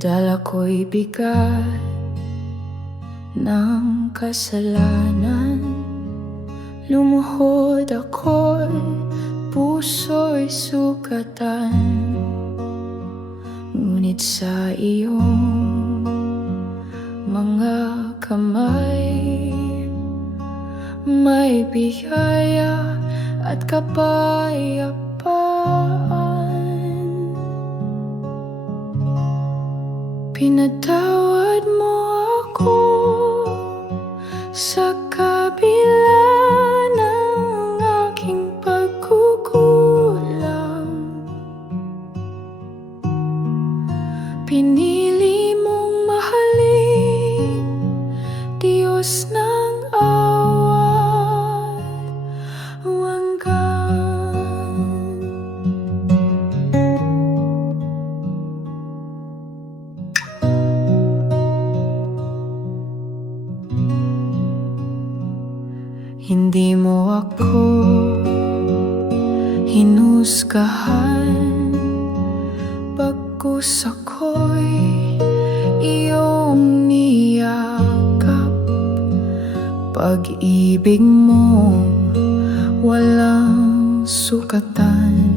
Dala ko'y bigat ng kasalanan. Lumuhod ako'y puso'y sugatan. Ngunit sa iyong mga kamay may biyaya at kapayapaan. Pinatawad mo ako sa kabila ng aking pagkukulang. Pinili mong mahalin, Diyos ng awat wagan. Hindi mo ako hinusgahan, bagkus ako'y iyong niyakap. Pag-ibig mo walang sukatan,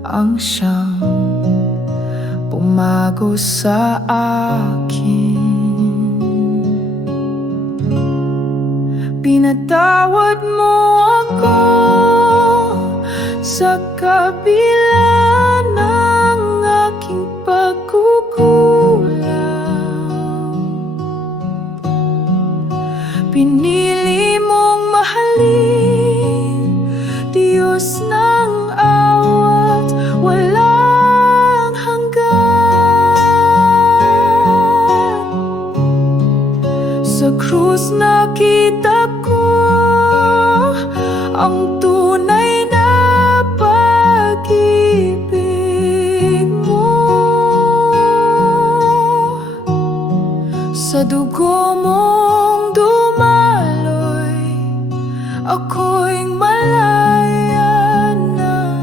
ang siyang pumago sa akin. Pinatawad mo ako sa kabila ng aking pagkukulang. Pinili mong mahalin, Diyos ng awat walang hanggan. Sa krus nakita ko ang tunay na pag-ibig mo. Sa dugo mong dumaloy, ako'y malaya na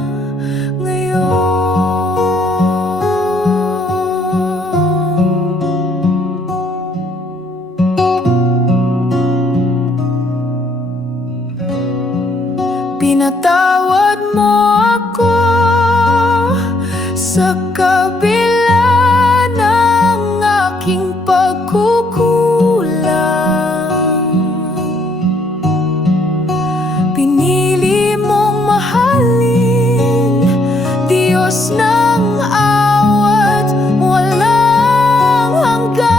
ngayon. Pinatawad mo ako sa kabila ng aking pagkukulang. Pinili mong mahalin, Diyos ng awat walang hanggan.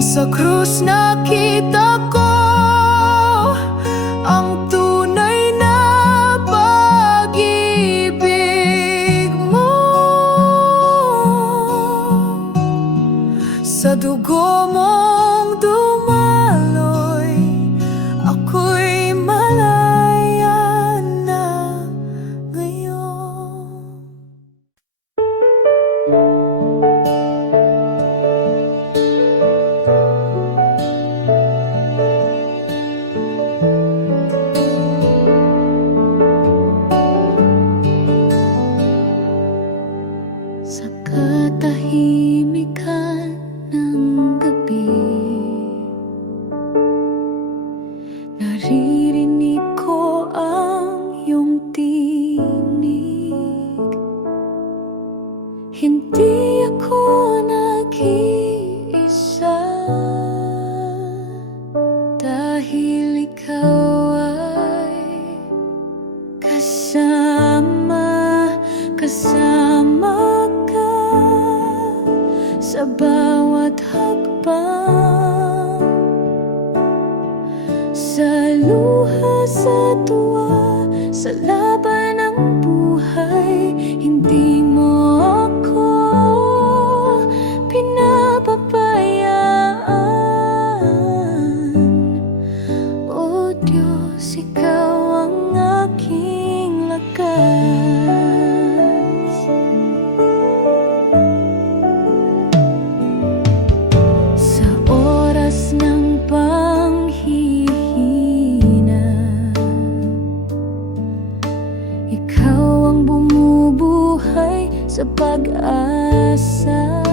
Sa krus nakita ko ang tunay na pag-ibig mo. Sa dugo mong dumaloy, ako'y malaya na ngayon. Sa katahimikan ng gabi, naririnig ko ang iyong tinig. Hindi ako nag-iisa, dahil ikaw ay kasama sa bawat hakbang, sa luha, sa tuwa, sa laban ng buhay. Hindi mo ako pinapabayaan. O Diyos, ikaw ang aking lakas. buhay sa pag-asa.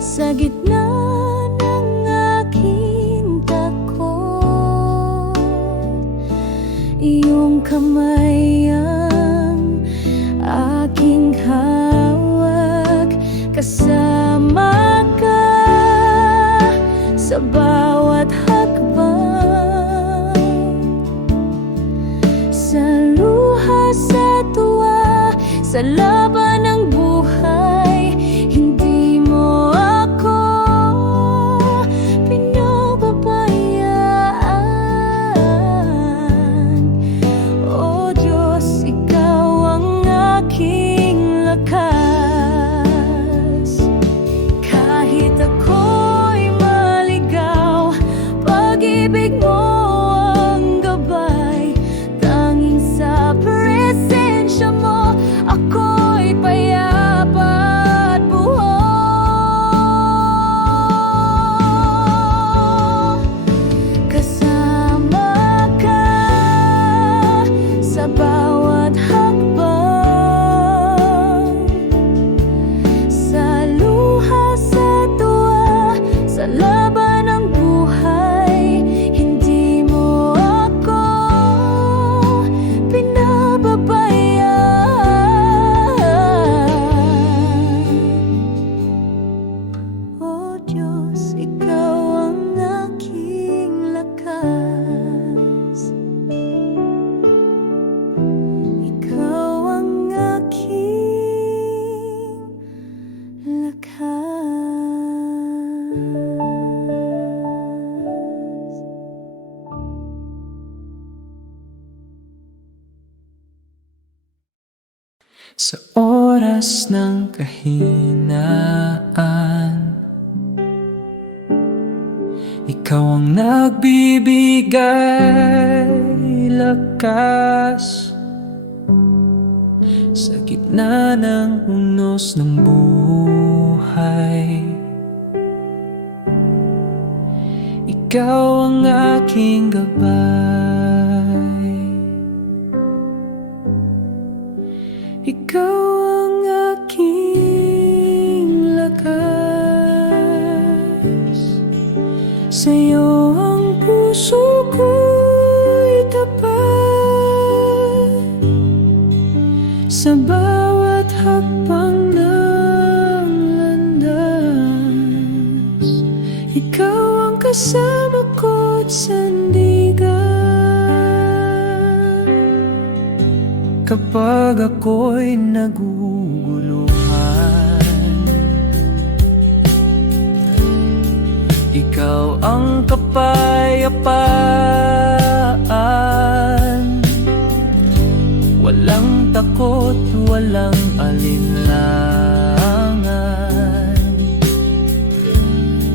Sa gitna ng aking takot, iyong kamay ang aking hawak. Kasama ka sa bawat hakbang, sa luha, sa tuwa, sa laban ng buhay. Hindi mo ako pinababayaan. O Diyos, ikaw ang aking lakas. Kahit ako'y maligaw, pag-ibig mo ang gabay. Tanging sa presensya mo ako'y payapa at buhok. Kasama ka sa bawat hakbang, sa luha, sa tuwa, sa laban ng buhay. Hindi mo ako pinababayaan. O Diyos, ikaw ang aking lakas. Ikaw ang aking lakas. Sa oras ng kahinaan, ikaw ang nagbibigay lakas. Sa gitna ng unos ng buhay, ikaw ang aking gabay. Ikaw ang aking lakas. Sa'yo ang puso ko'y tapat. Sa bawat hakbang ng landas, ikaw ang kasama ko't sandigan. Kapag ako'y naguguluhan, ikaw ang kapayapaan. Walang takot, walang alinlangan.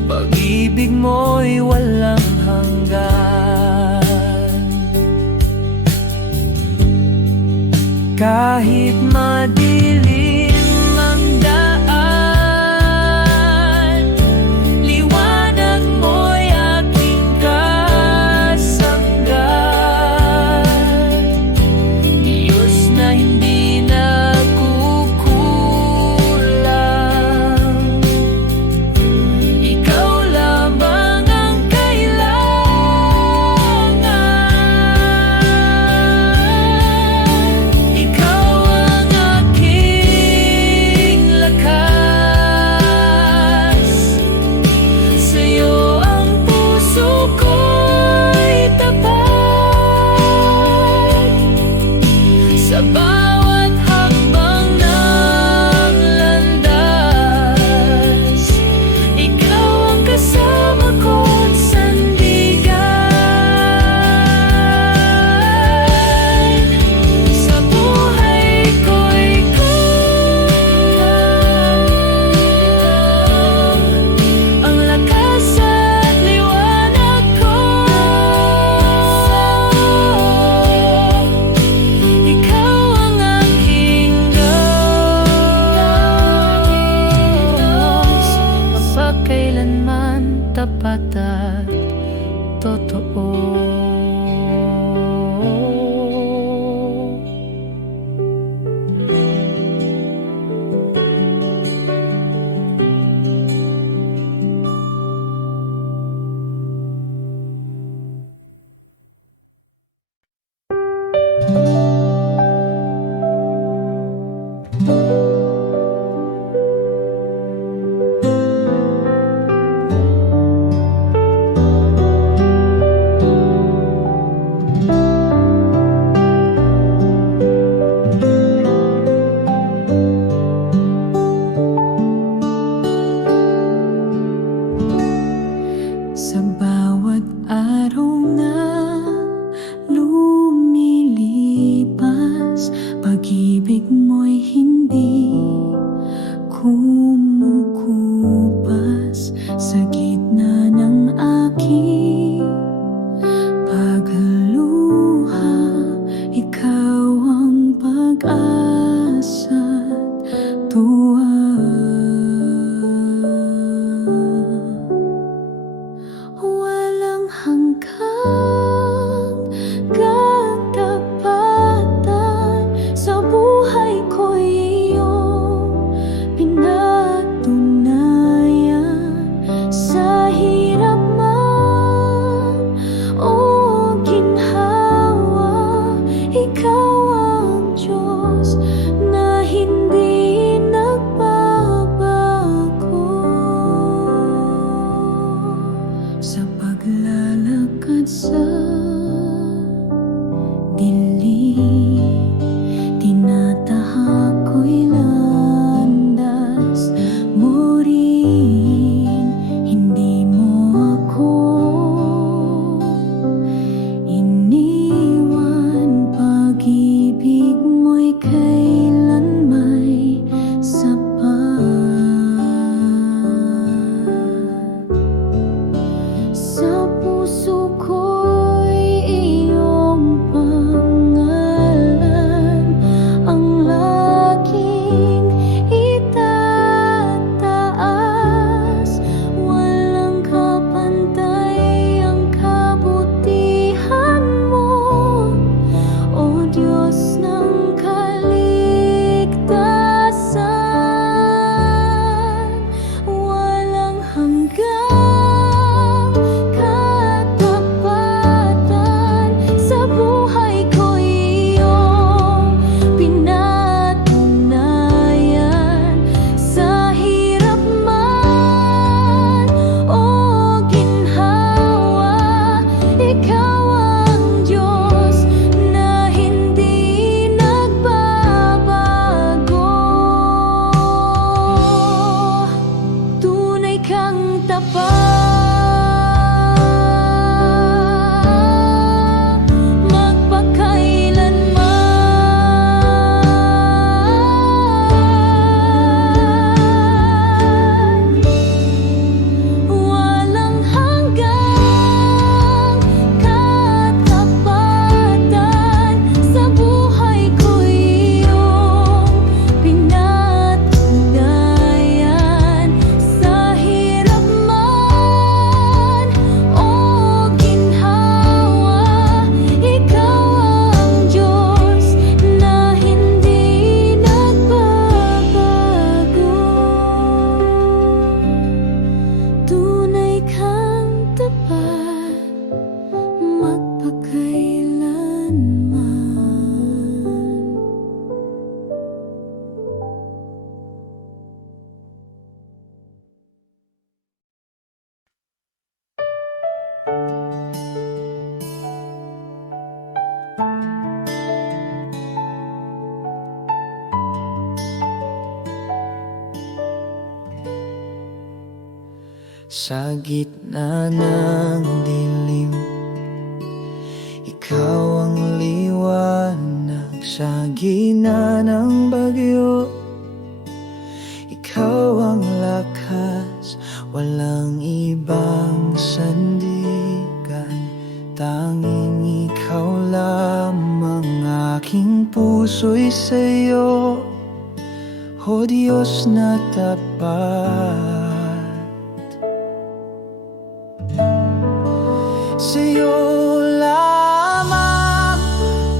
Pag-ibig mo'y walang hanggan. Kahit madilim ang daan, liwanag mo'y aking kasanggan. Diyos na hindi nagkukulang, ikaw lamang ang kailangan. Ikaw ang aking lakas. Sa'yo ang puso ko'y tapat. Sa bawat hakbang ng landas, ikaw ang kasama ko't sandigan. Sa buhay ko ikaw ang lakas at liwanag ko. Ikaw ang aking Diyos, mapagkailanman tapat at totoo. sa gitna ng dilim. Ikaw ang liwanag sa gitna ng bagyo. Ikaw ang lakas, walang ibang sandigan. Tanging ikaw lamang, aking puso'y sa'yo, o Diyos na tapat. Sa'yo lamang,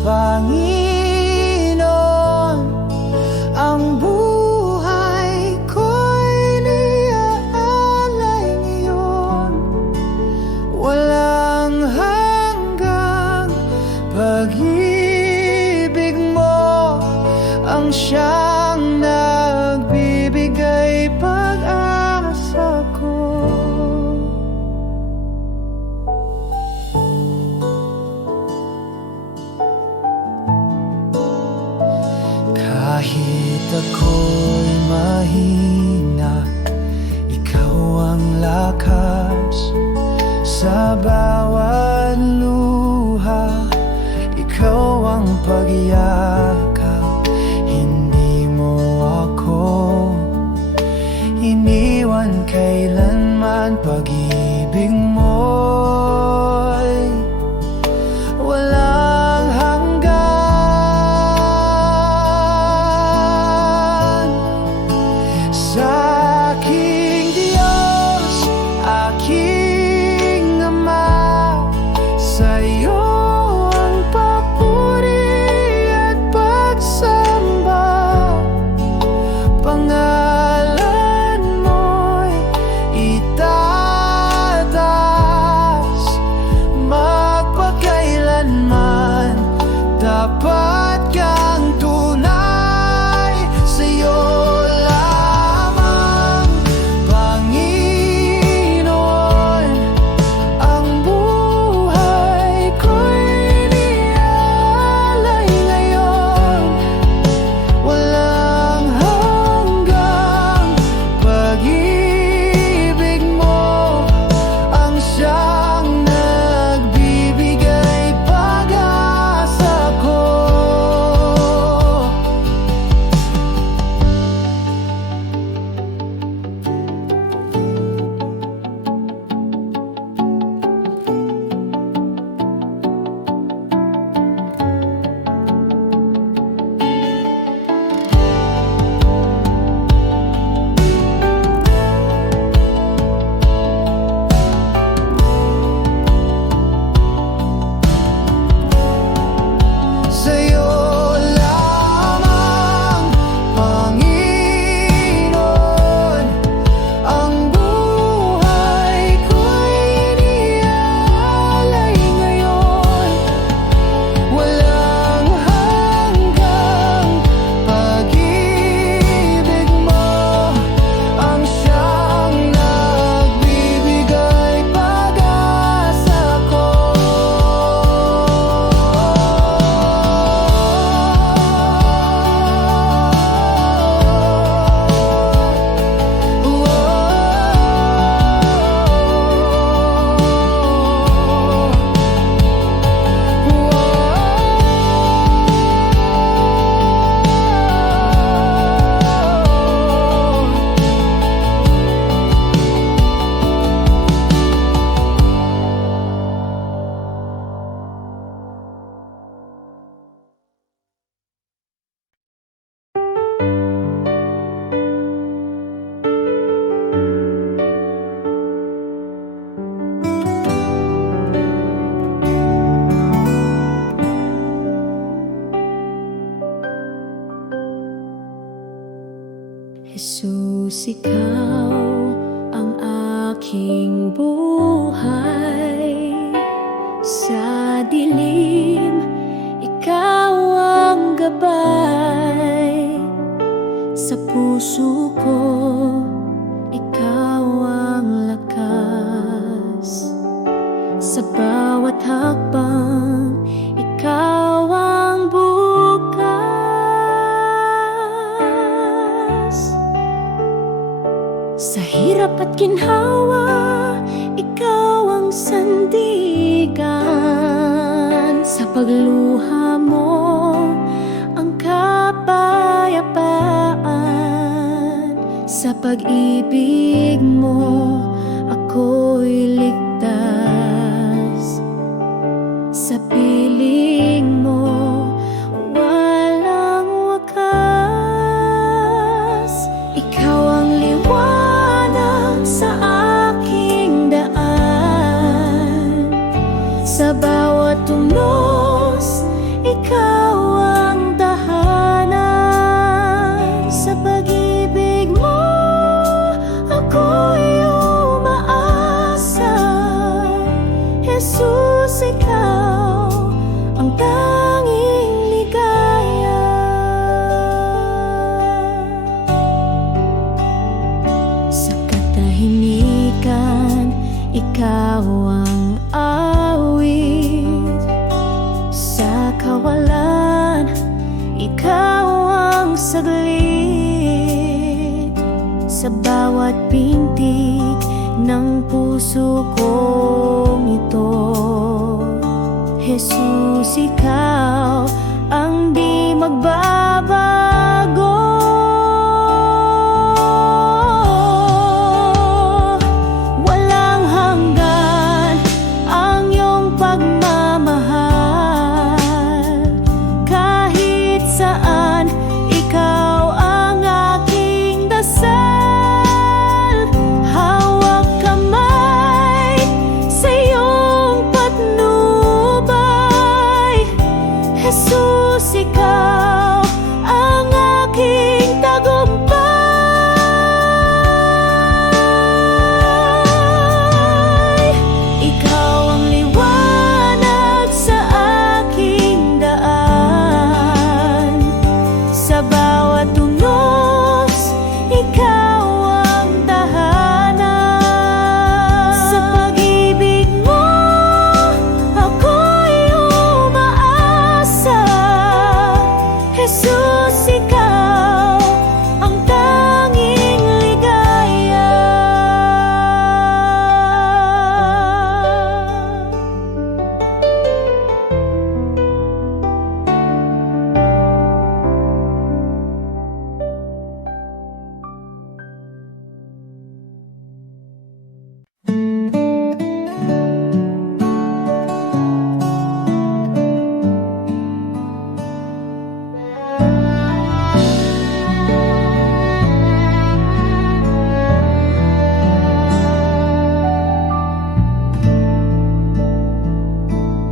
Panginoon, ang buhay ko'y niaalay ngayon. Walang hanggang pag-ibig mo ang siyang nagbibigay pag-asa ko. Kahit ako'y mahina, ikaw ang lakas sa bawat luha. Ikaw ang pagyakap, hindi mo ako iniwan kailanman. Pag-ibig mo'y walang hanggan. Sa aking Diyos, aking Ama, sa'yo ang papuri at pagsamba. Pangalan mo'y itataas, magpakailanman. Dapat kang tunay, sa'yo lamang, Panginoon, ang buhay ko'y niaalay ngayon. Walang hanggang pag-ibig mo ang siyang nagbibigay pag-asa ko. Sa'yo lamang, Panginoon, ang buhay ko'y iniaalay ngayon. Walang hanggang pag-ibig mo ang siyang nagbibigay pag-asa ko. Jesus, ikaw ang aking buhay. Sa dilim, ikaw ang gabay. Sa puso ko, ikaw ang lakas. Sa bawat hakbang, ikaw ang bukas. Sa hirap at ginhawa, ikaw ang sandigan. Sa pagluha mo, ang kapayapaan. Sa pag-ibig mo, ako'y ligtas. Sa piling mo, walang wakas. Ikaw ang liwanag sa aking daan. Sa bawat tunos, ikaw ang tahanan. Sa pag-ibig mo, ako'y umaasa. Jesus, ikaw ang tanging ligaya. Sa katahimikan, ikaw ang awit. Sa kawalan, ikaw ang saglit. Sa bawat pintig ng puso kong ito, Jesus, ikaw ang di magbabago. Walang hanggan ang iyong pagmamahal. Kahit saan, ikaw ang aking dasal. Hawak kamay sa iyong patnubay. Jesus, ikaw ang aking tagumpay. Ikaw ang liwanag sa aking daan. Sa bawat tunos, ikaw ang tahanan. Sa pag-ibig mo, ako'y umaasa. Jesus, ikaw ang tanging ligaya.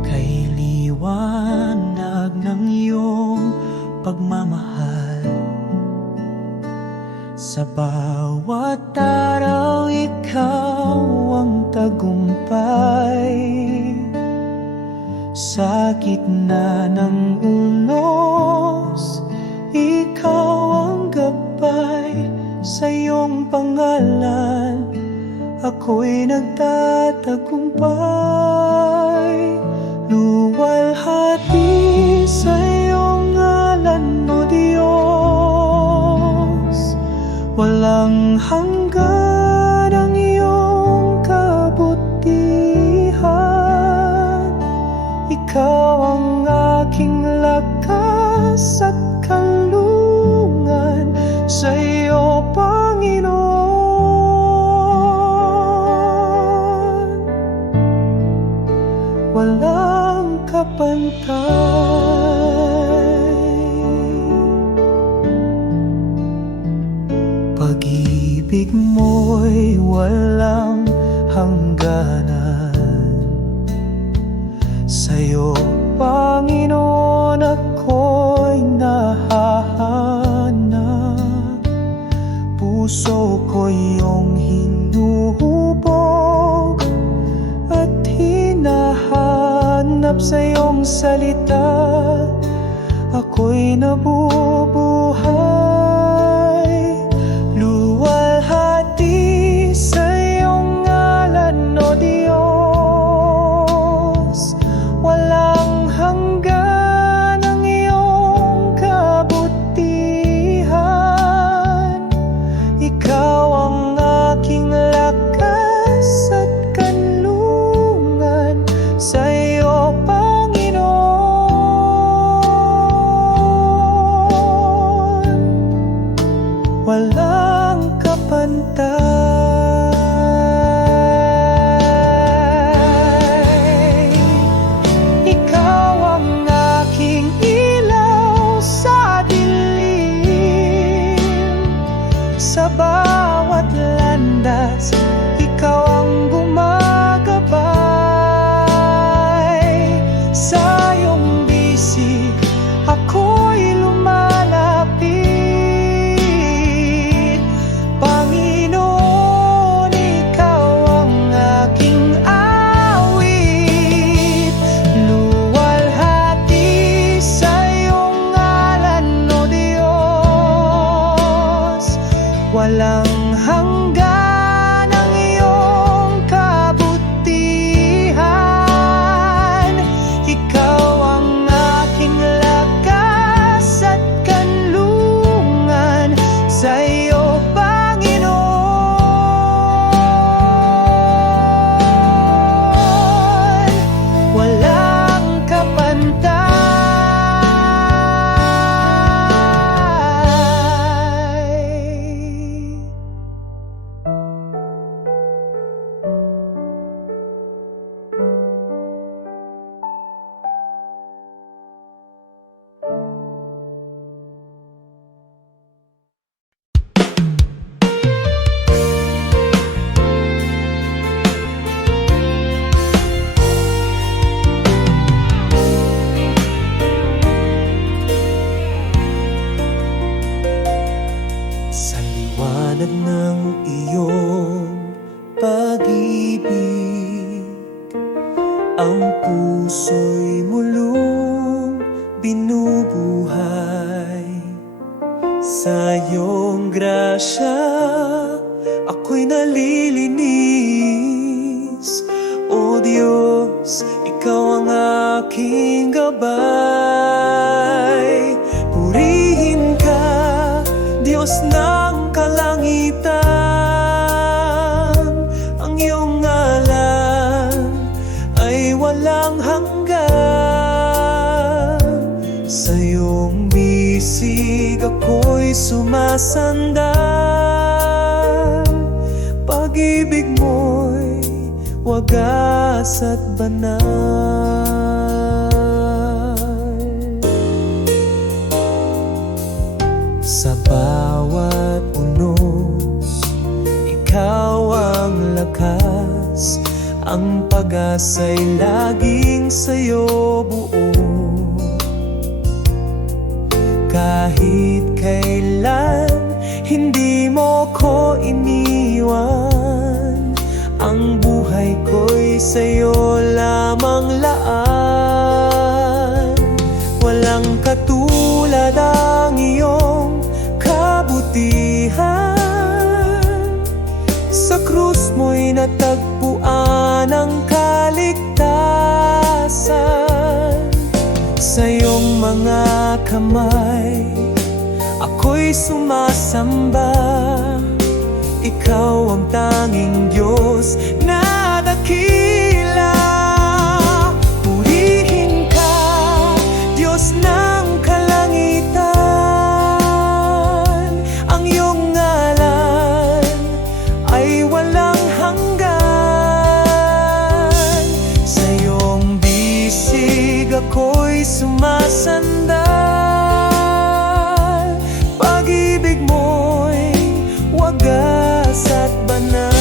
Kay liwanag ng iyong pagmamahal. Sa bawat araw, ikaw ang tagumpay. Sa gitna ng unos, ikaw ang gabay. Sa iyong pangalan, ako'y nagtatagumpay. Luwalhati sa iyong ngalan, O Diyos. Walang hanggan ang iyong kabutihan. Ikaw ang aking lakas at kalungan. Sa iyo, Panginoon, walang kapantay. Pag-ibig mo'y walang hangganan. Sa'yo, Panginoon, ako'y nahahanap. Puso ko iyong hinuhubog at hinahanap. Sa iyong salita, ako'y nabubuhay. Luwalhati sa iyong ngalan, O Diyos. Walang hanggan ang iyong kabutihan. Ikaw ang walang kapantay. Ikaw ang aking ilaw sa dilim, sa bawat landas ikaw ang gumagabay. Sa iyong bisig ako'y lumalapit. Panginoon, ikaw ang aking awit. Luwalhati sa iyong ngalan, O Diyos. Walang hanggan ang iyong kabutihan. Ikaw ang aking lakas at kanlungan. Sa iyo, Panginoon, walang kapantay. Sa liwanag ng iyong pag-ibig, ang puso'y mulong binubuhay. Sa iyong grasya, ako'y nalilinis. O Diyos, ikaw ang aking gabay. Purihin ka, Diyos ng kalangitan. Ang iyong ngalan ay walang hanggan. Sa iyong bisig ako'y sumasandal. Pag-ibig mo'y wagas at banal. Sa bawat unos, ikaw ang lakas. Ang pag-asa'y laging sa'yo buo. Kahit kailan, hindi mo ko iniwan. Ang buhay ko'y sa'yo lamang laan. Walang katulad ang iyong kabutihan. Sa krus mo'y natagpuan ang kaligtasan. Sa iyong mga kamay ako'y sumasamba. Ikaw ang tanging Diyos na dakila. Purihin ka, Diyos ng kalangitan. Ang iyong ngalan ay walang hanggan. Sa iyong bisig ako'y sumasandal. Pag-ibig mo'y wagas at banal.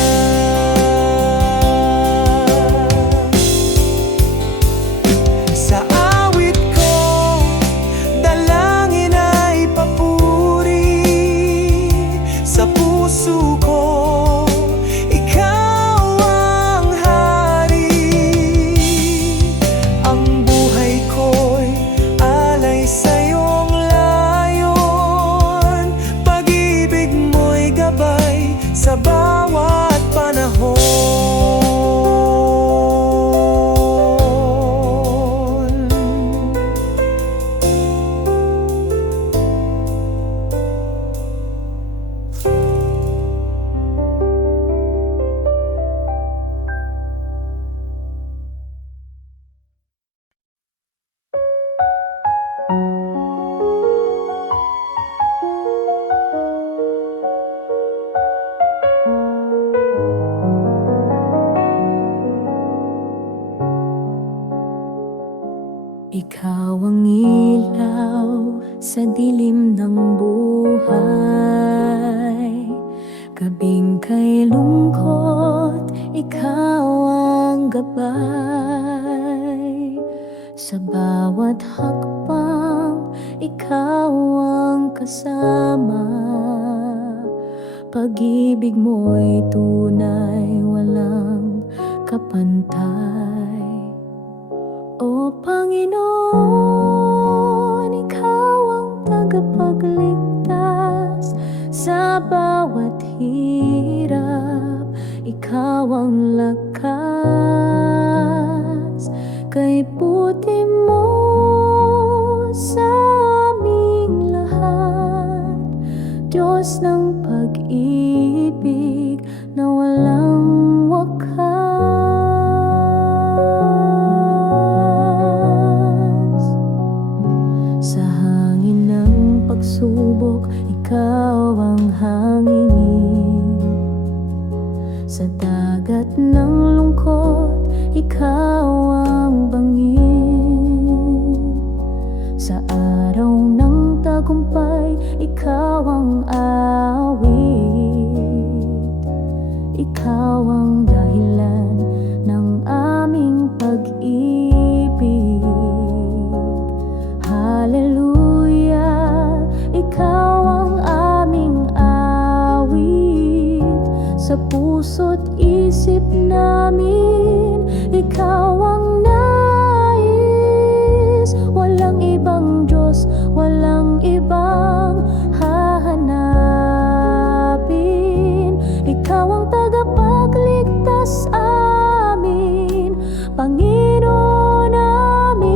sa dilim ng buhay. Gabing kay lungkot, ikaw ang gabay. Sa bawat hakbang, ikaw ang kasama. Pag-ibig mo'y tunay, walang kapantay. O Panginoon, ikaw ang tagapagligtas sa bawat hirap. Ikaw ang lakas, kay puti mo sa aming lahat. Diyos ng pag-ibig na walang wakas. Sa hangin ng pagsubok, ikaw ang hangin. Sa dagat ng lungkot, ikaw ang bangin. Sa araw ng tagumpay, ikaw ang awit. Ikaw ang dahilan ng aming pag-ibig. Hallelujah, ikaw ang aming awit. Sa puso't isip namin, ikaw ang nais. Walang ibang Diyos, walang ibang hahanapin. Ikaw ang tagapagligtas amin, Panginoon namin.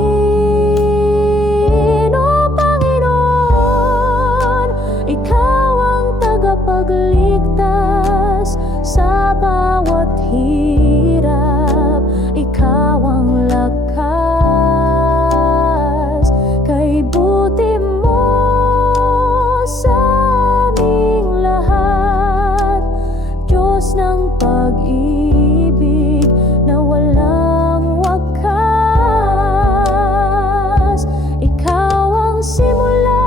O Panginoon, ikaw ang tagapagligtas sa bawat hirap. Ikaw ang lakas, kay buti mo sa aming lahat. Diyos ng pag-ibig na walang wakas. Ikaw ang simula,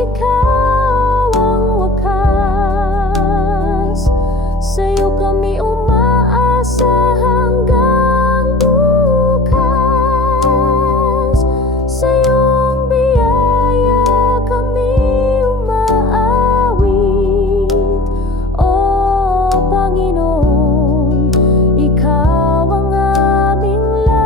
ikaw ang wakas. Sa'yo kami umaasa hanggang bukas. Sa iyong biyaya kami umaawit. O Panginoon, ikaw ang aming langit.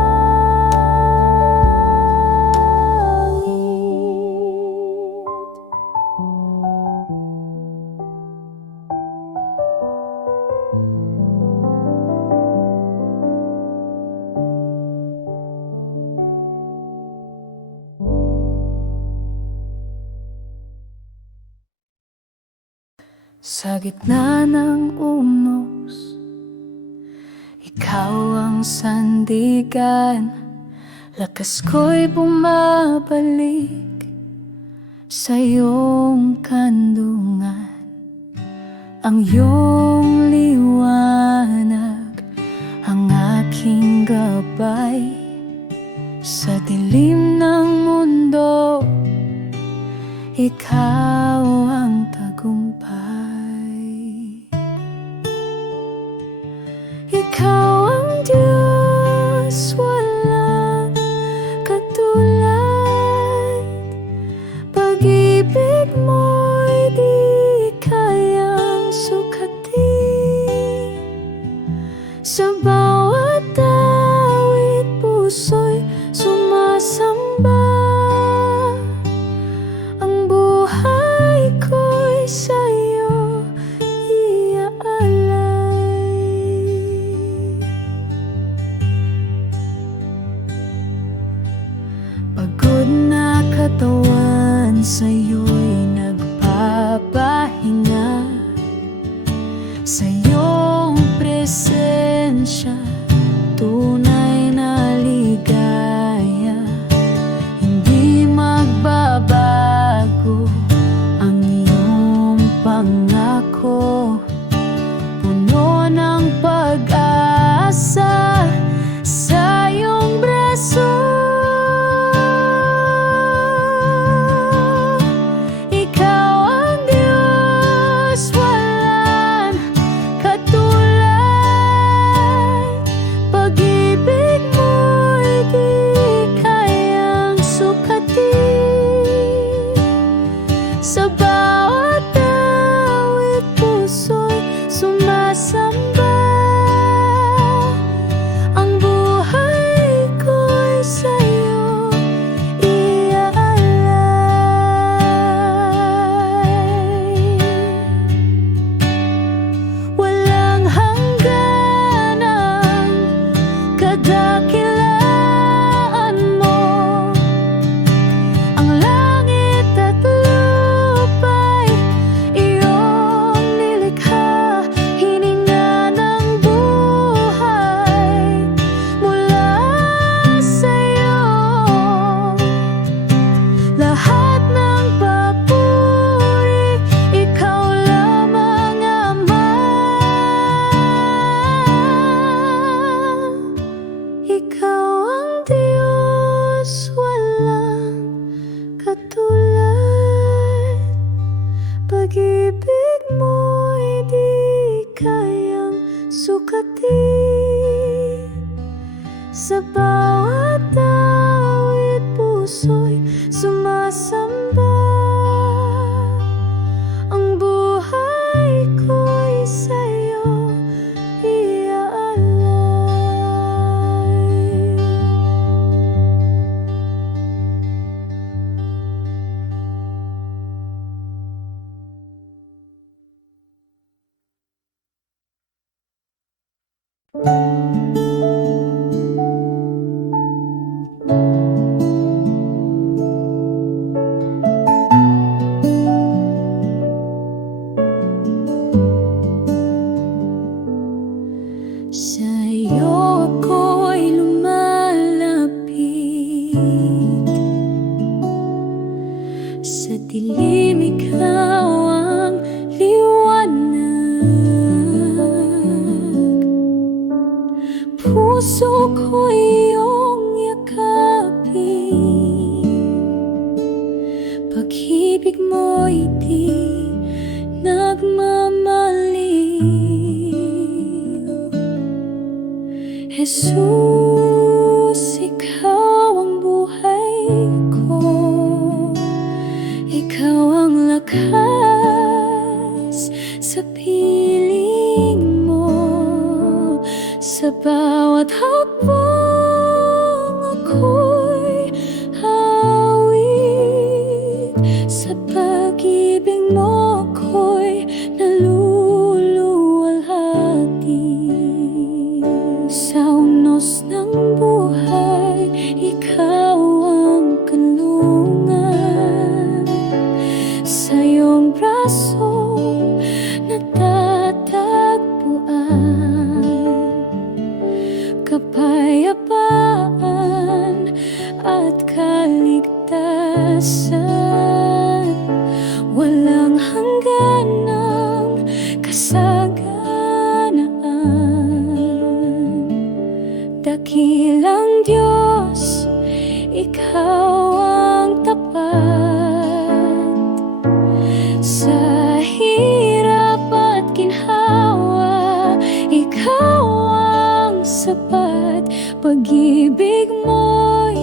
Sa gitna ng umos, ikaw ang sandigan. Lakas ko'y bumabalik sa iyong kandungan. Ang iyong liwanag ang aking gabay. Sa dilim ng mundo, ikaw ang tagumpay. Ikaw ang Diyos, walang katulad. Pag-ibig mo'y di kayang sukatin. Sa bawat awit, puso'y sumasamba. Ang buhay ko'y sa'yo iaalay. Pagod na katawan, sa'yo'y nagpapahinga. Sa iyong presensya, tunay na ligaya. Hindi magbabago ang iyong pangako. Puno ng pag-asa sa iyong braso. pag-ibig mo'y di kayang sukatin. Sa bawat awit puso'y sumasamba. Ang buhay ko'y sa'yo iaalay. Sa'yo ako'y lumalapit, sa dilim ikaw ang liwanag. Puso ko iyong yakapin, pag-ibig mo'y di nagmamaliw. Jesus, ikaw ang buhay ko, ikaw ang lakas sa piling mo. Sa bawat hakbang ako'y hawit, sa pag-ibig mo ako'y naluluwalhati. Sa unos ng buhay, ikaw ang kanlungan. Sa iyong braso natatagpuan kapayapaan at kaligtasan. Walang hangganang kasaganaan. Dakilang Diyos, ikaw ang tapat. Sa hirap at ginhawa, ikaw ang sapat. Pag-ibig mo'y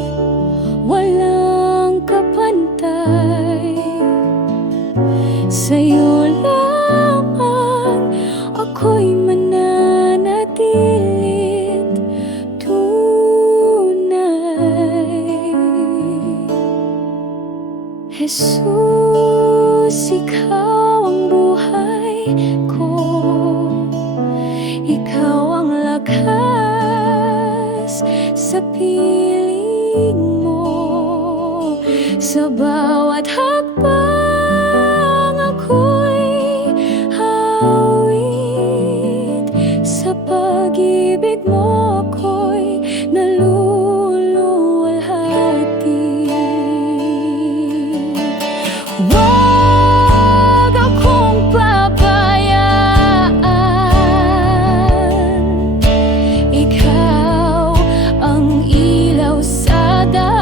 walang kapantay. Sa'yo lamang ako'y mananatilit tunay. Jesus, ikaw ang buhay ko, ikaw ang lakas sa piling mo. Sa bawat hakbang ako'y hawit, sa pag-ibig mo ako'y naluluwalhati. Huwag akong pabayaan, ikaw ang ilaw sa daan.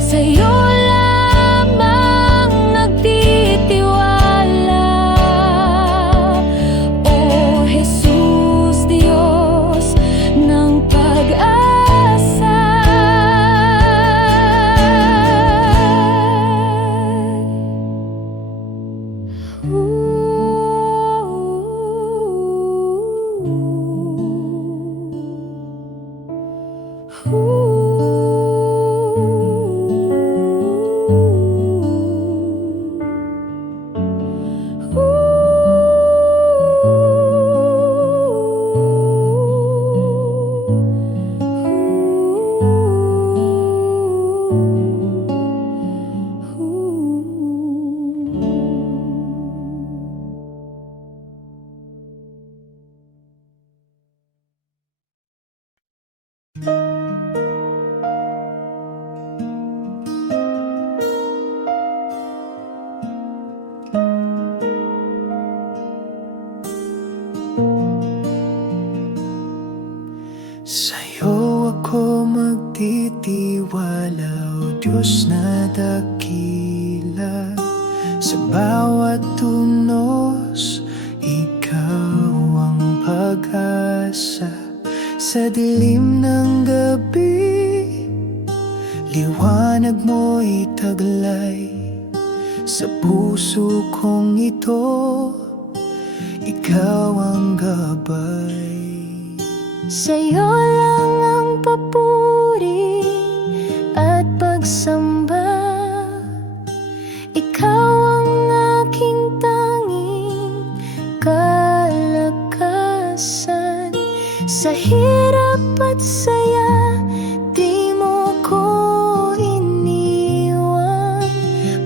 Sa'yo lamang nagtitiwala, O Jesus, Diyos ng pag-asa. Sa'yo ako magtitiwala, O Diyos na dakila. Sa bawat tunos, ikaw ang pag-asa. Sa dilim ng gabi, liwanag mo'y taglay. Sa puso kong ito, ikaw ang gabay. Sa'yo lang ang papuri at pagsamba. Ikaw ang aking tanging kalakasan. Sa hirap at saya, di mo ko iniwan.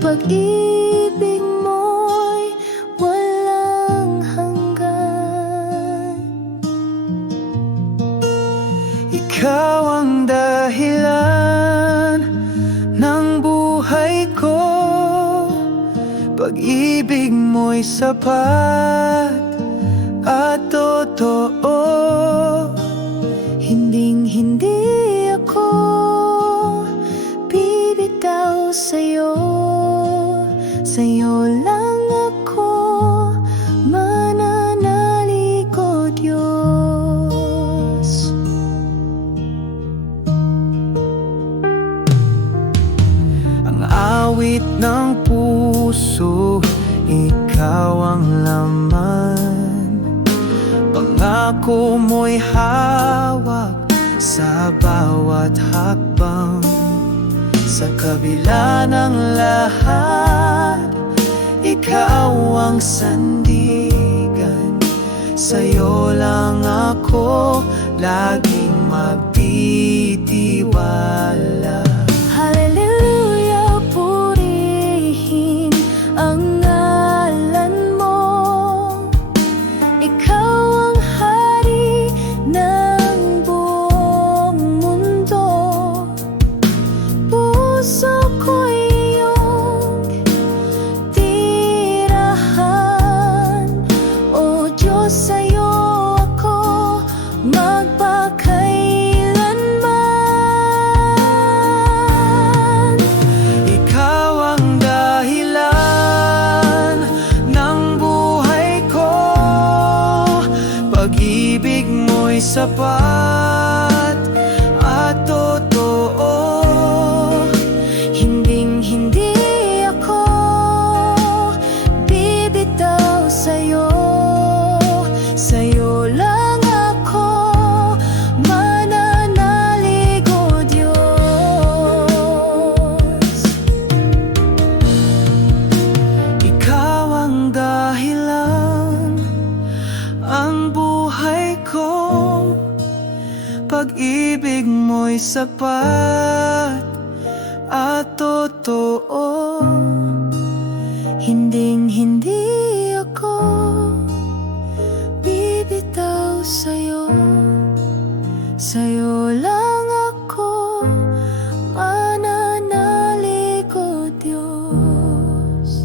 Pag-ibig mo'y walang hanggan. Ikaw ang dahilan ng buhay ko. Pag-ibig mo'y sapat at totoo. Hinding-hindi ako bibitaw sa'yo. Sa'yo lang ako mananalig, o Diyos. Ang awit ng puso, ikaw ang laman. Pangako mo'y hawak sa bawat hakbang. Sa kabila ng lahat, ikaw ang sandigan. Sa'yo lang ako laging magtitiwala. Hallelujah, purihin ang ngalan mo. Ikaw ang hari ng buong mundo. Puso ko'y iyong tirahan. O Diyos, sa'yo ako magpakailanman. Ikaw ang dahilan ng buhay ko. Pag-ibig mo'y sapat at totoo. Hinding-hindi ako bibitaw sa'yo. Sa'yo lang ako mananalig, o Diyos. Ikaw ang dahilan, ang buhay ko. Pag-ibig mo'y sapat at totoo. Hinding-hindi ako bibitaw sa'yo. Sa'yo lang ako mananalig, o Diyos.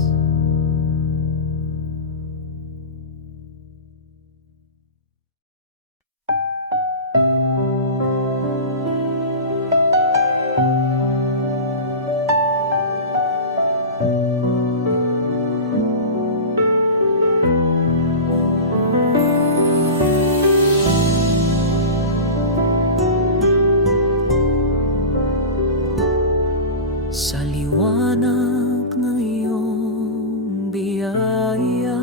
Sa liwanag ng iyong biyaya,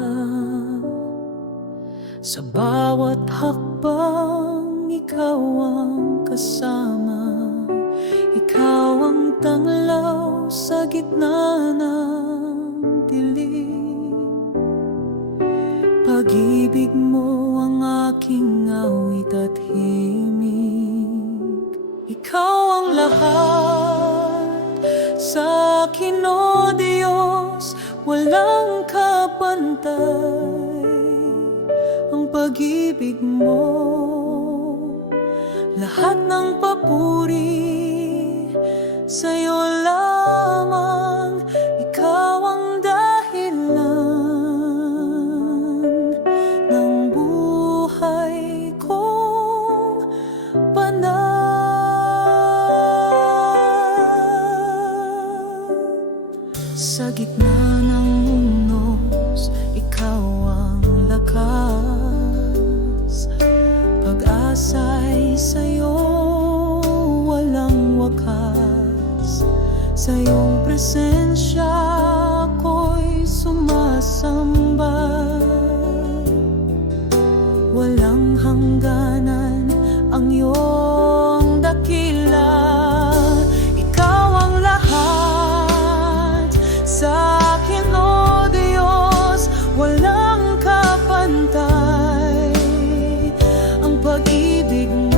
sa bawat hakbang ikaw ang kasama. Ikaw ang tanglaw sa gitna ng dilim. Pag-ibig mo ang aking awit at himig. Ikaw ang lahat sa akin, o Diyos, walang kapantay. Ang pag-ibig mo, lahat ng papuri sa'yo lamang. Ikaw ang dahilan ng buhay kong banal. Sa gitna ng sa'yo walang wakas. Sa iyong presensya ako'y sumasamba. Walang hangganan ang iyong dakila. Ikaw ang lahat sa akin, O Diyos. Walang kapantay ang pag-ibig mo.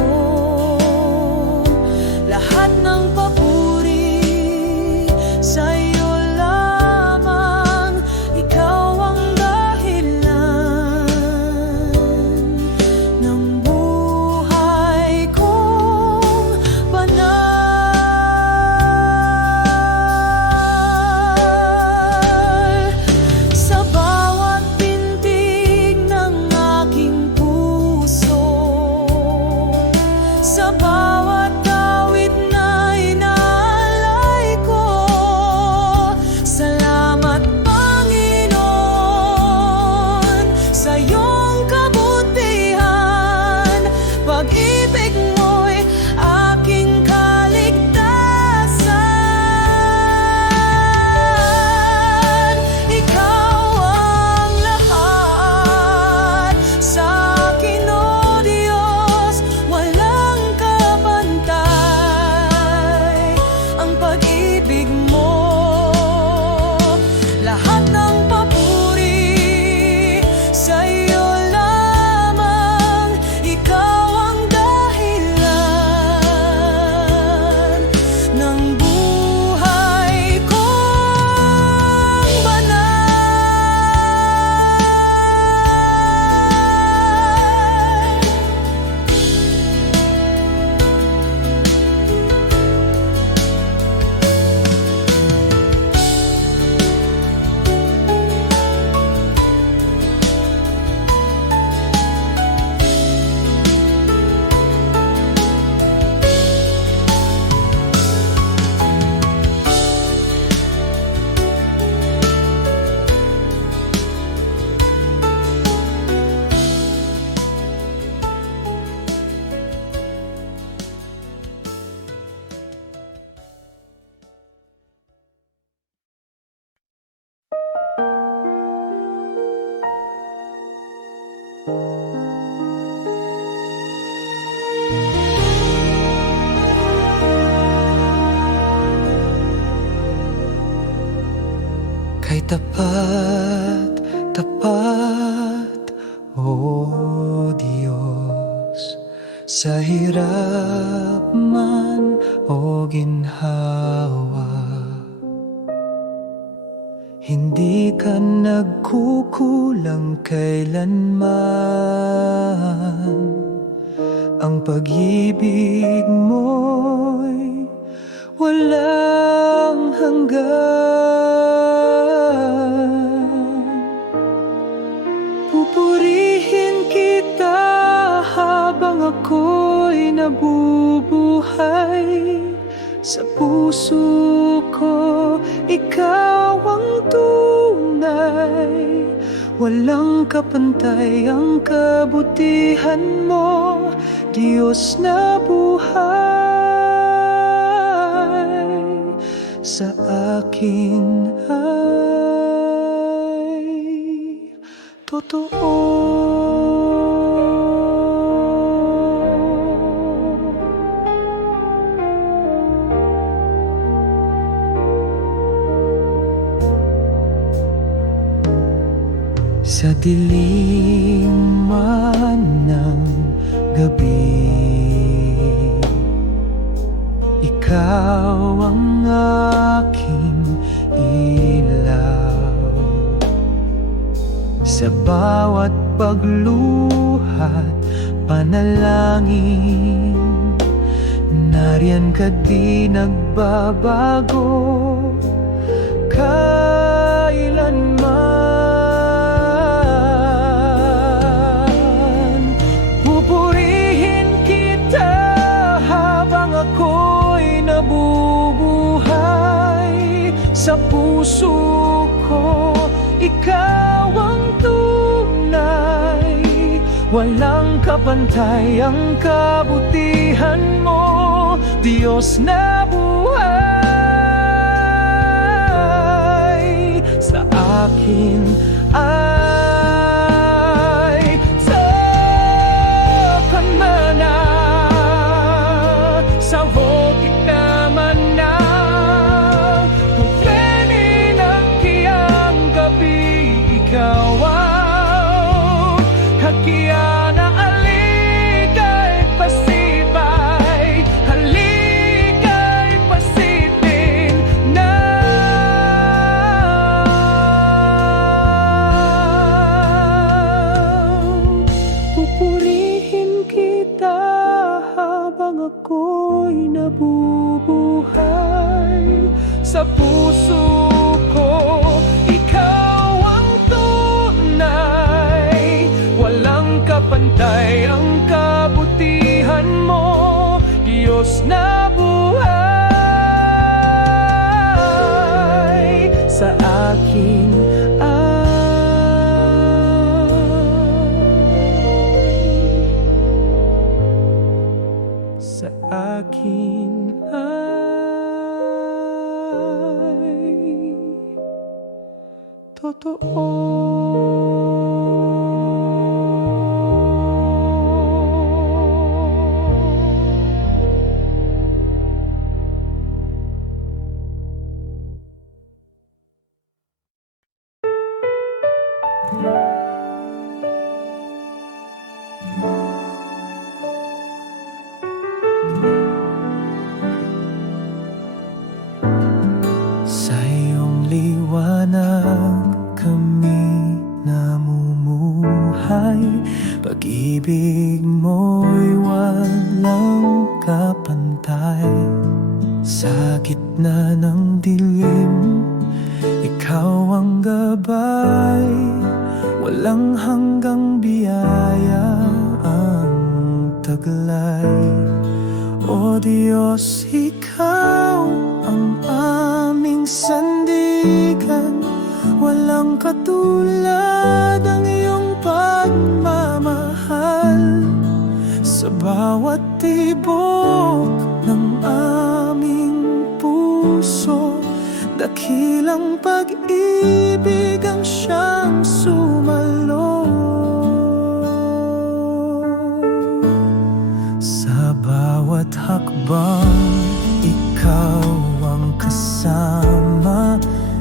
Lahat ng papuri sa iyo lamang. Ikaw ang dahilan ng buhay kong banal. Sa bawat pintig ng aking puso, sa bawat awit na inaalay ko, salamat Panginoon sa iyong kabutihan. Pag-ibig mo'y aking kaligtasan. Ikaw ang lahat sa akin, O Diyos. Walang kapantay ang pag-ibig mo. Lahat ng papuri sa iyo lamang. Ikaw ang dahilan ng buhay kong banal. Kay tapat, tapat, O Diyos, sa hirap man o ginhawa. Hindi ka nagkukulang kailanman. Ang pag-ibig mo'y walang hanggan. Pupurihin kita habang ako'y nabubuhay. Sa puso ko, ikaw ang tunay. Walang kapantay ang kabutihan mo, Diyos na buhay. Sa akin ay totoo. Sa dilim man ng gabi, ikaw ang aking ilaw. Sa bawat pagluhat, panalangin, nariyan ka di nagbabago kailanman. Pupurihin kita habang ako'y nabubuhay. Sa puso ko, ikaw ang tunay. Walang kapantay ang kabutihan mo, Diyos na buhay sa akin ay tapanmana sa hukit naman na pupeni ng kiyang gabi. Ikaw ang hakiya na alikay pasipay, halikay pasipin na pupurihin kita habang ako'y nabubuhay. Sa puso ko ikaw ang tunay, walang kapantay ang kabutihan mo, Diyos na buhay sa akin sa akin ay totoo. Sa iyong liwanag kami namumuhay, pag-ibig mo'y walang kapantay. Sa gitna ng dilim, ikaw ang gabay, walang hanggang biyaya ang taglay. O Diyos, ikaw ang aming sandigan, walang katulad ang iyong pagmamahal. Sa bawat tibok ng aming puso, dakilang pag-ibig ang siyang sumalo. Sa bawat hakbang, ikaw ang kasama.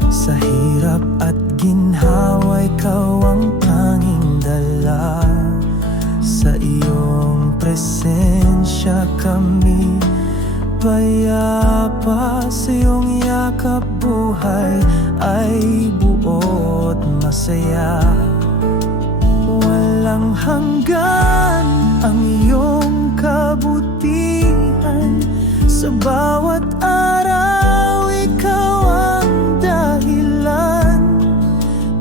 Sa hirap at ginhawa, ikaw ang tanging dala. Sa iyong presensya kami payapa, sa iyong yakap buhay ay buot masaya. Walang hanggan ang iyong kabutihan, sa bawat araw ikaw ang dahilan.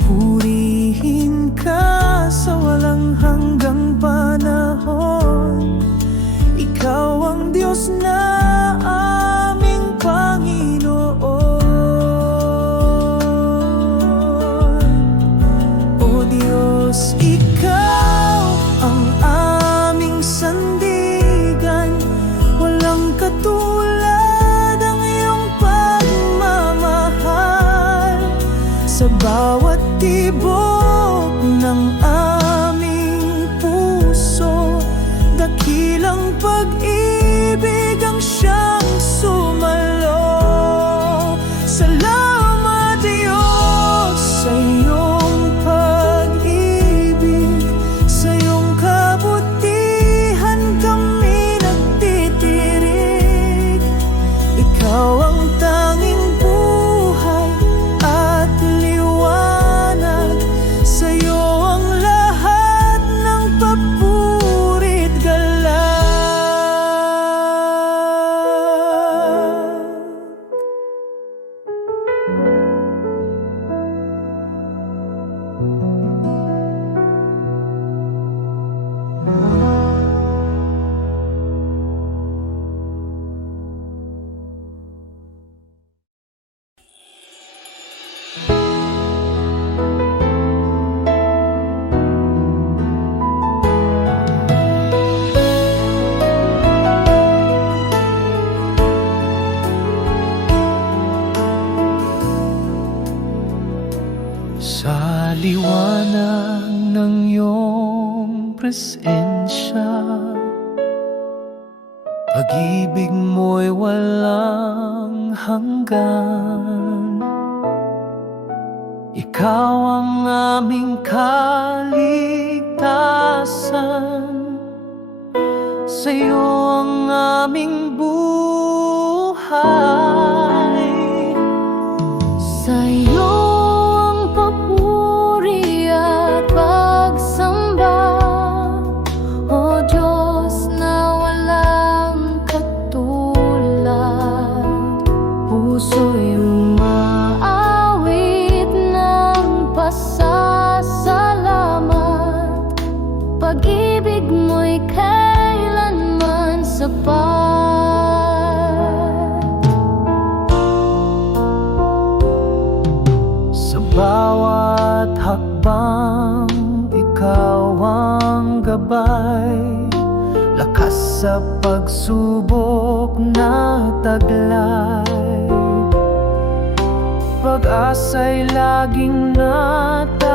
Purihin ka sa walang hanggang panahon, ikaw ang Diyos na aming Panginoon. O Diyos, ikaw ang aming sandigan, walang katulad ang iyong pagmamahal. Sa bawat tibok ng aming puso, dakilang pag-ibig ang siyang sumalo. Salamat Diyos sa iyong pag-ibig, sa iyong kabutihan kami nagtitirig. Ikaw ang tanging buhay at liwanag, sa iyo ang lahat ng papuri't galak. Sa liwanag ng iyong presensya, pag-ibig mo'y walang hanggan. Ikaw ang aming kaligtasan, sa'yo ang aming buhay. Sa'yo ang papuri at pagsamba, O Diyos na walang katulad. Puso'y umaawit ng pasasalamat, pag-ibig mo'y kailanman sapat. Sa bawat hakbang, ikaw ang gabay, lakas sa pagsubok na taglay. Pag-asa'y laging natatanaw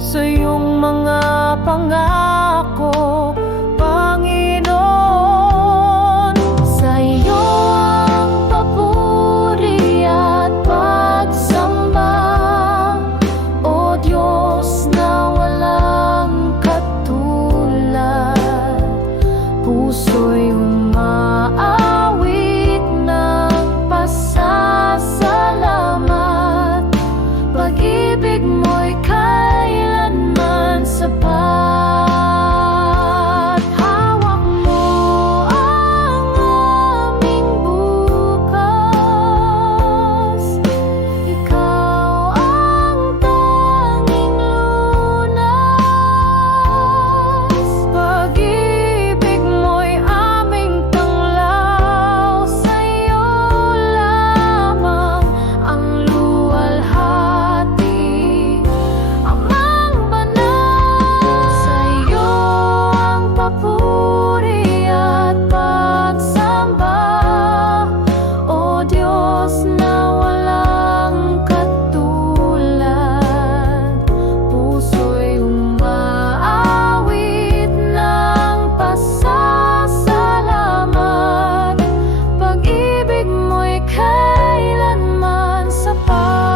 sa iyong mga pangako, Panginoon. Sa'yo ang papuri at pagsamba, O Diyos na walang katulad. Puso'y umaawit ng pasasalamat, pag-ibig mo'y kailanman sapat. Hawak mo ang aming bukas, ikaw ang tanging lunas. Pag-ibig mo'y aming tanglaw, sa'yo lamang ang luwalhati, Amang banal. Sa'yo ang papuri at pagsamba, O Diyos na walang katulad. Puso'y umaawit ng pasasalamat, pag-ibig mo'y kailanman sapat.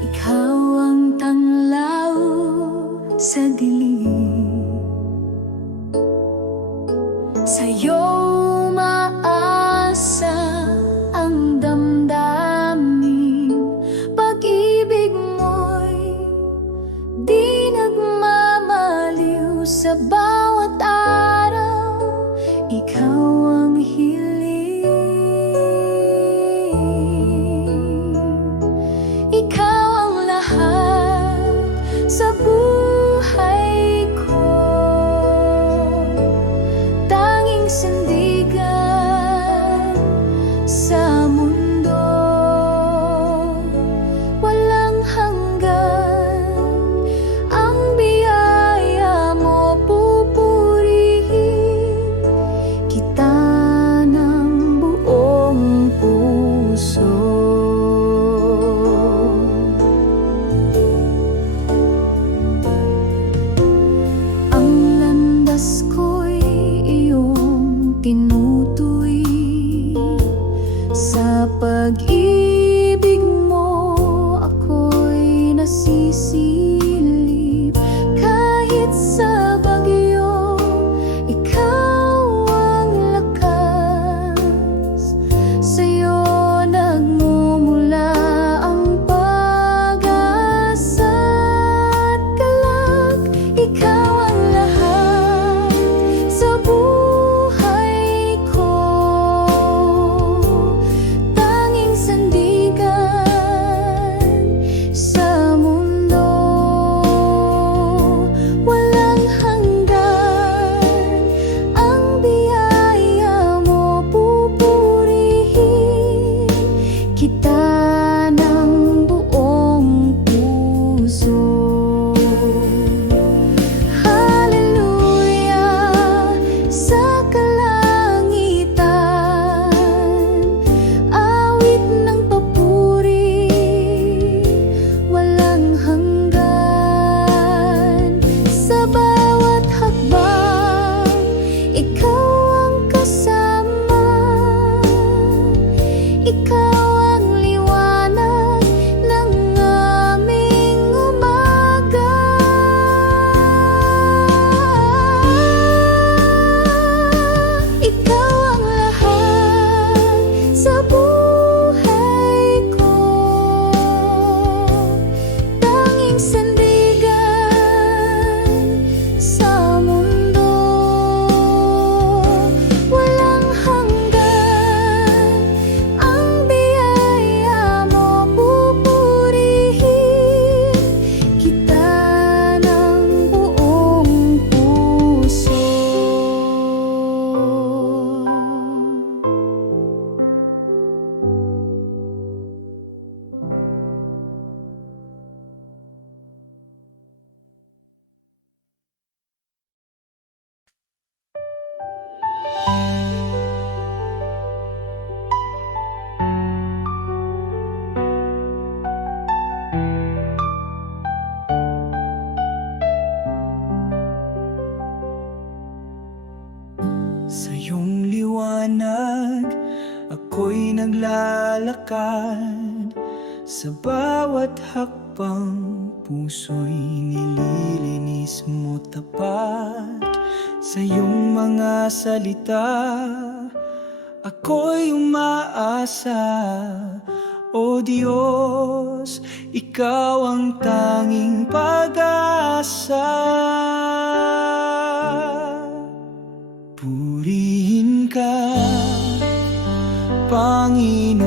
Ikaw ang tanglaw sa dilim, sa'yo umaasa ang damdamin, pag-ibig mo'y di nagmamaliw sa bawat araw, ikaw ang hiling. Ikaw ang lahat sa buhay ko, tanging sandigan sa mundo, walang hanggan ang biyaya mo, pupurihin kita ng buong puso. Ang landas ko'y iyong tinutuwi, sa pag-ibig mo ako'y nasisilip. Kahit sa bagyo, ikaw ang lakas, sa'yo nagmumula ang pag-asa at galak. Ikaw ang lahat sa buhay ko, ako'y naglalakad. Sa bawat hakbang, puso'y nililinis mo tapat. Sa iyong mga salita, ako'y umaasa. O Diyos, Ikaw ang tanging pag-asa. Purihin ka, Panginoon.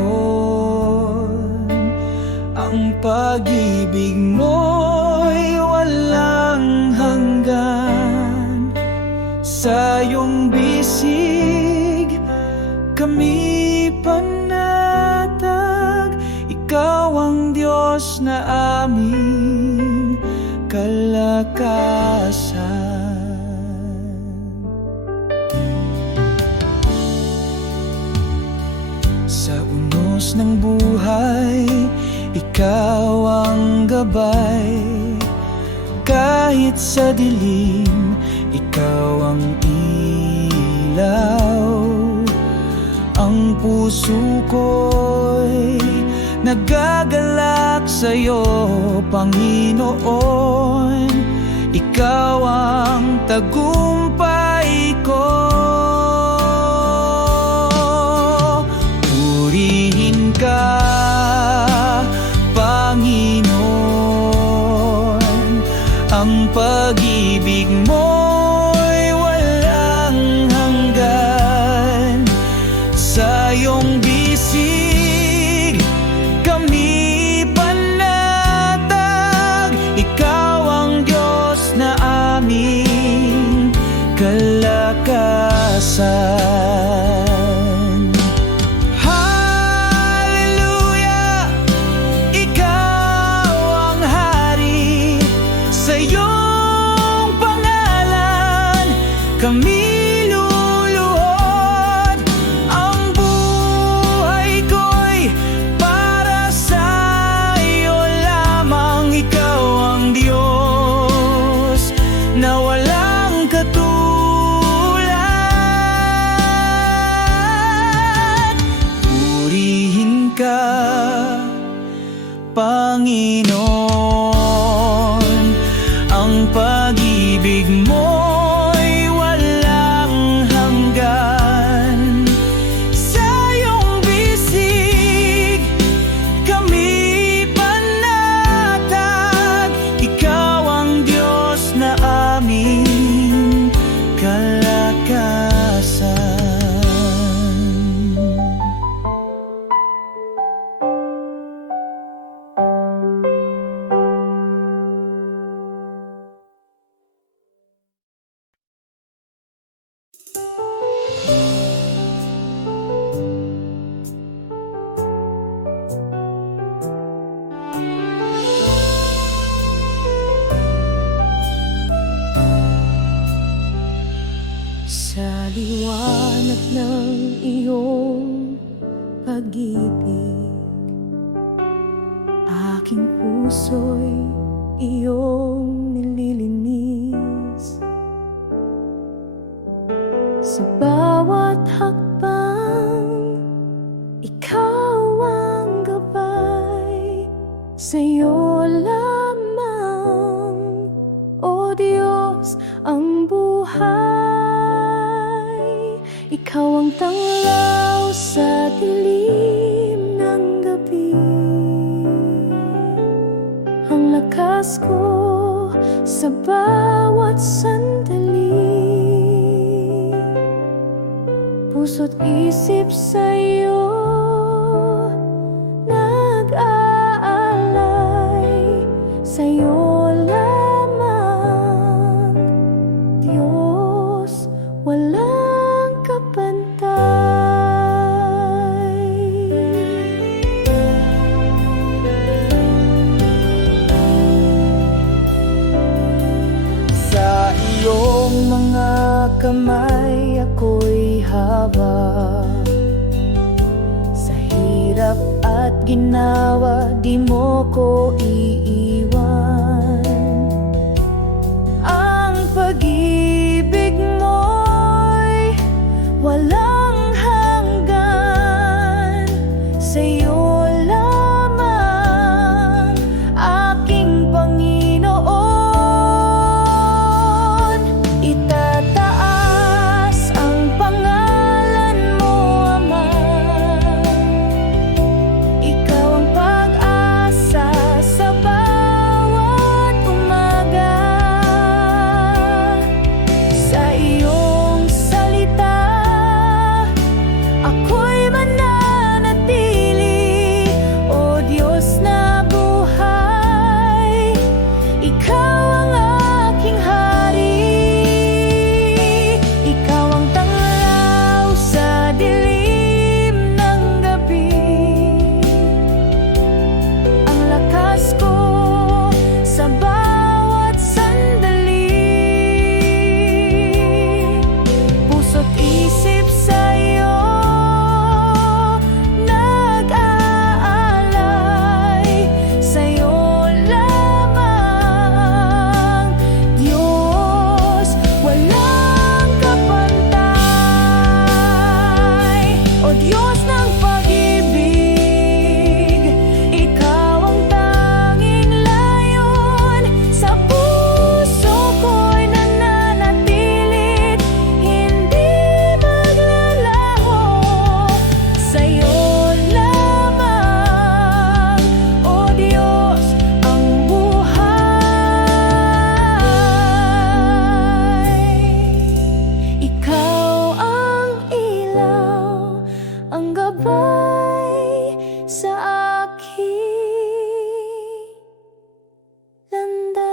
Ang pag-ibig mo'y walang hanggan. Sa iyong bisig kami panatag. Ikaw ang Diyos na aming kalakasan. Sa unos ng buhay, Ikaw ang gabay. Kahit sa dilim, Ikaw ang ilaw. Ang puso ko'y nagagalak sa'yo, Panginoon. Ikaw ang tagumpay ko. Purihin ka, Panginoon. Ang pag-ibig mo'y walang hanggan. Sa iyong bisig kami panatag. Ikaw ang Diyos na aming kalakasan. Hallelujah! Ikaw ang hari. Sa iyong pangalan kami luluhod. Ang buhay ko'y para sa iyo lamang. Ikaw ang Diyos na walang katulad. Purihin ka, Panginoon. Ang pag-ibig mo'y walang hanggan. Sa iyong bisig kami panatag. Ikaw ang Diyos na aming kalakasan. Sa liwanag ng iyong pag-ibig, aking puso'y iyong nililinis. Sa bawat hakbang, ikaw ang gabay. Sa iyo lamang, O Diyos, ang buhay. Ikaw ang tanglaw sa dilim ng gabi. Ang lakas ko sa bawat sandali. Puso't isip sa'yo nag-aalay. Sa'yo lamang, Diyos, walang kapantay. Sa iyong mga kamay ako'y hawak. Sa hirap at ginawa, di mo ko iiwan. Ang pag-ibig mo'y walang hanggan. sa'yo lamang, aking Panginoon. Itataas ang pangalan mo, Ama. Ikaw ang pag-asa sa bawat umaga. Sa iyong salita ako'y mananatili, O Diyos na buhay. Ikaw ang aking hari, ikaw ang tanglaw sa dilim ng gabi. Ang lakas ko sa bawat sandali, puso't isip sa'yo nag-aalay. Sa'yo lamang, Diyos, walang kapantay. O Diyos ng pag-ibig, ikaw ang tanging layon. Sa puso ko'y nananatilit, hindi maglalaho. Sa'yo lamang, O Diyos, ang buhay. Ikaw ang ilaw, ang gabay sa aking landas.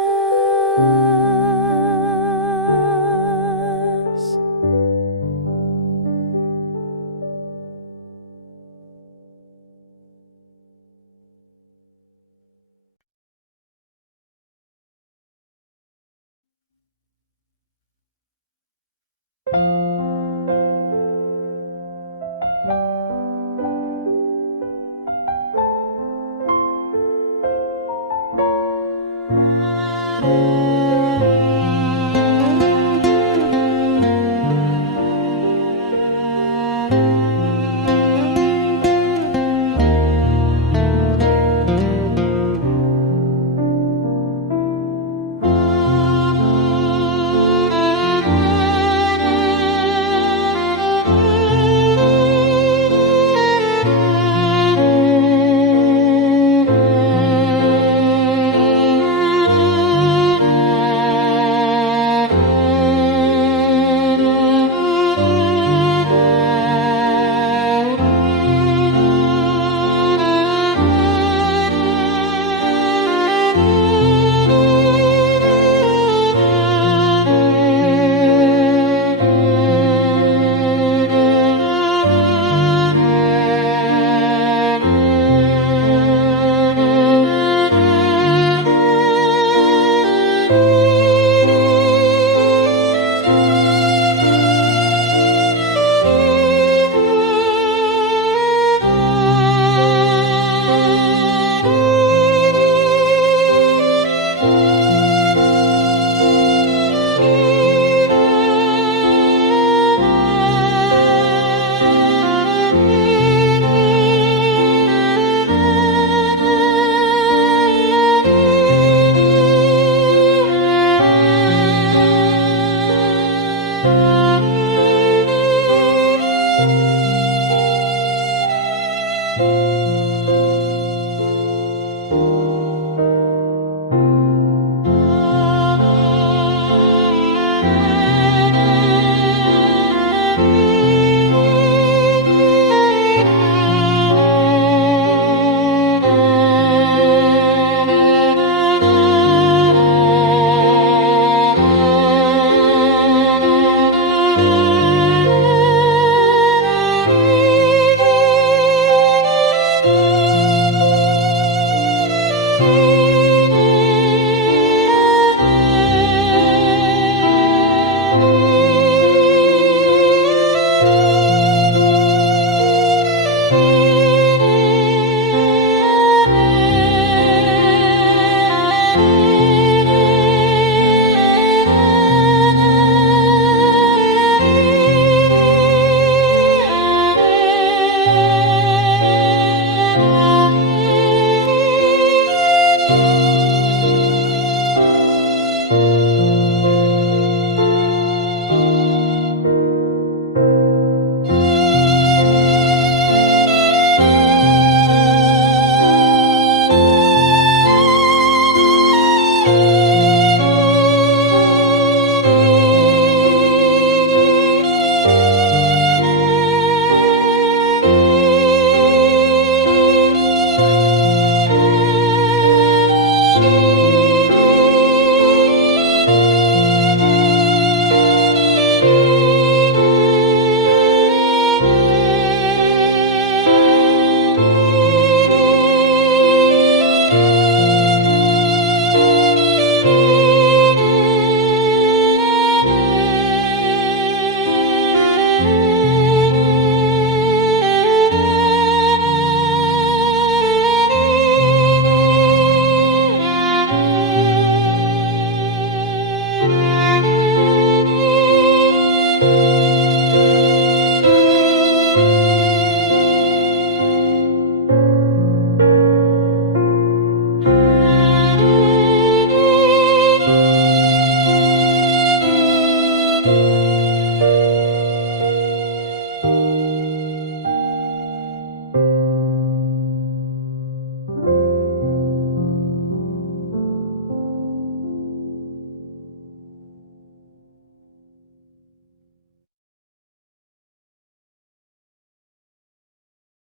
you.